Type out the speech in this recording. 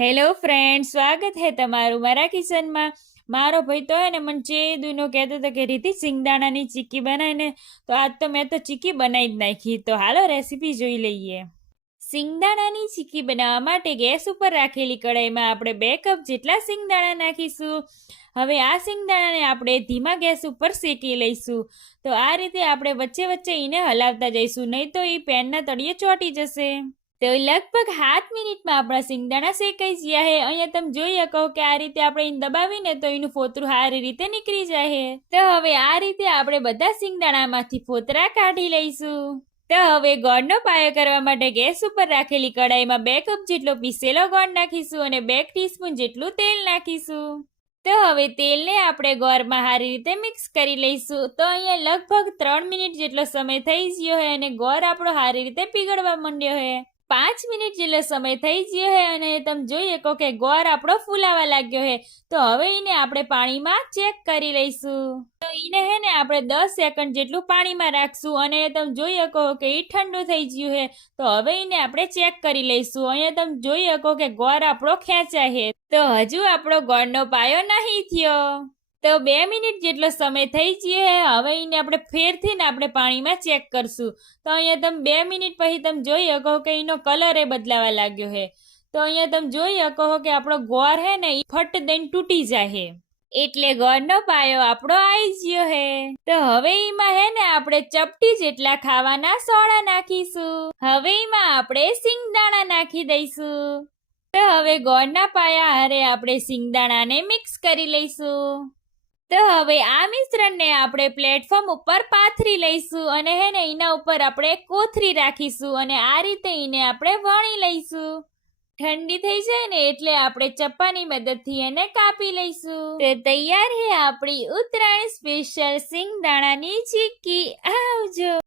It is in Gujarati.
હેલો ફ્રેન્ડ, સ્વાગત है તમારું મારા કિચનમાં। મારો ભાઈ તો હે ને મને ચેદુનો કહેતો હતો કે રીતિ સિંગદાણાની ચીક્કી બનાવીને, તો આજ તો મેં તો ચીક્કી બનાવી જ નાખી। તો હાલો રેસીપી જોઈ લઈએ। સિંગદાણાની ચીક્કી બનાવવા માટે ગેસ ઉપર રાખેલી કઢાઈમાં આપણે 2 કપ જેટલા સિંગદાણા નાખીશું। હવે આ સિંગદાણાને આપણે ધીમા ગેસ ઉપર શેકી લઈશું। તો આ રીતે આપણે વચ્ચે વચ્ચે એને હલાવતા જઈશું, નહીં તો એ પેનના તળિયે ચોંટી જશે। તો લગભગ 7 મિનિટમાં આપણા સિંગદાણા શેકાઈ ગયા છે। અહીંયા તમે જોઈ શકો કે આ રીતે આપણે એને દબાવીને તો એનું ફોતરું સારી રીતે નીકળી જાય છે। તો હવે આ રીતે આપણે બધા સિંગદાણામાંથી ફોતરા કાઢી લઈશું। તો હવે ગોળનો પાયો કરવા માટે ગેસ ઉપર રાખેલી કઢાઈમાં 2 કપ જેટલો પીસેલો ગોળ નાખીશું અને 2 ટીસ્પૂન જેટલું તેલ નાખીશું। તો હવે તેલને આપણે ગોળમાં સારી રીતે મિક્સ કરી લઈશું। તો અહીંયા લગભગ 3 મિનિટ જેટલો સમય થઈ ગયો છે અને ગોળ આપણો સારી રીતે પીગળવા માંડ્યો છે। 5 મિનિટ જેટલો સમય થઈ ગયો છે અને તમે જોઈ શકો કે ગોળ આપણો ફૂલાવા લાગ્યો છે। તો હવે એને આપણે પાણીમાં ચેક કરી લઈશું। તો એને હે ને આપણે 10 સેકન્ડ જેટલું પાણીમાં રાખશું અને તમે જોઈ શકો કે એ ઠંડુ થઈ ગયું છે। તો હવે એને આપણે ચેક કરી લઈશું। અહીંયા તમે જોઈ શકો કે ગોળ આપણો ખેંચાય છે। તો હજુ આપણો ગોળનો પાયો નહીં થયો। તો 2 મિનિટ જેટલો સમય થઈ ગયો છે। હવે એને આપણે ફેરથી ને આપણે પાણીમાં ચેક કરશું। તો અહીંયા તમે 2 મિનિટ પછી તમે જોઈ શકો કે એનો કલર એ બદલાવા લાગ્યો છે। તો અહીંયા તમે જોઈ શકો કે આપણો ગોળ છે ને એ ફટ દઈને તૂટી જાય છે, એટલે ગોળનો પાયો આપણો આવી ગયો છે। તો હવે એમાં હે ને આપણે ચપટી જેટલા ખાવાના સોડા નાખીશું। હવે એમાં આપણે સિંગદાણા નાખી દઈશું। તો હવે ગોળના પાયા હારે આપણે સિંગદાણાને મિક્સ કરી લઈશું। તો હવે આ મિશ્રણને આપણે પ્લેટફોર્મ ઉપર પાથરી લઈશું અને હે ને એના ઉપર આપણે કોથરી રાખીશું અને આ રીતે એને આપણે વણી લઈશું। ઠંડી થઈ જાય ને એટલે આપણે ચપ્પાની મદદથી એને કાપી લઈશું। તો તૈયાર છે આપણી ઉત્તરાયણ સ્પેશિયલ સિંગદાણાની ચીક્કી। આવજો।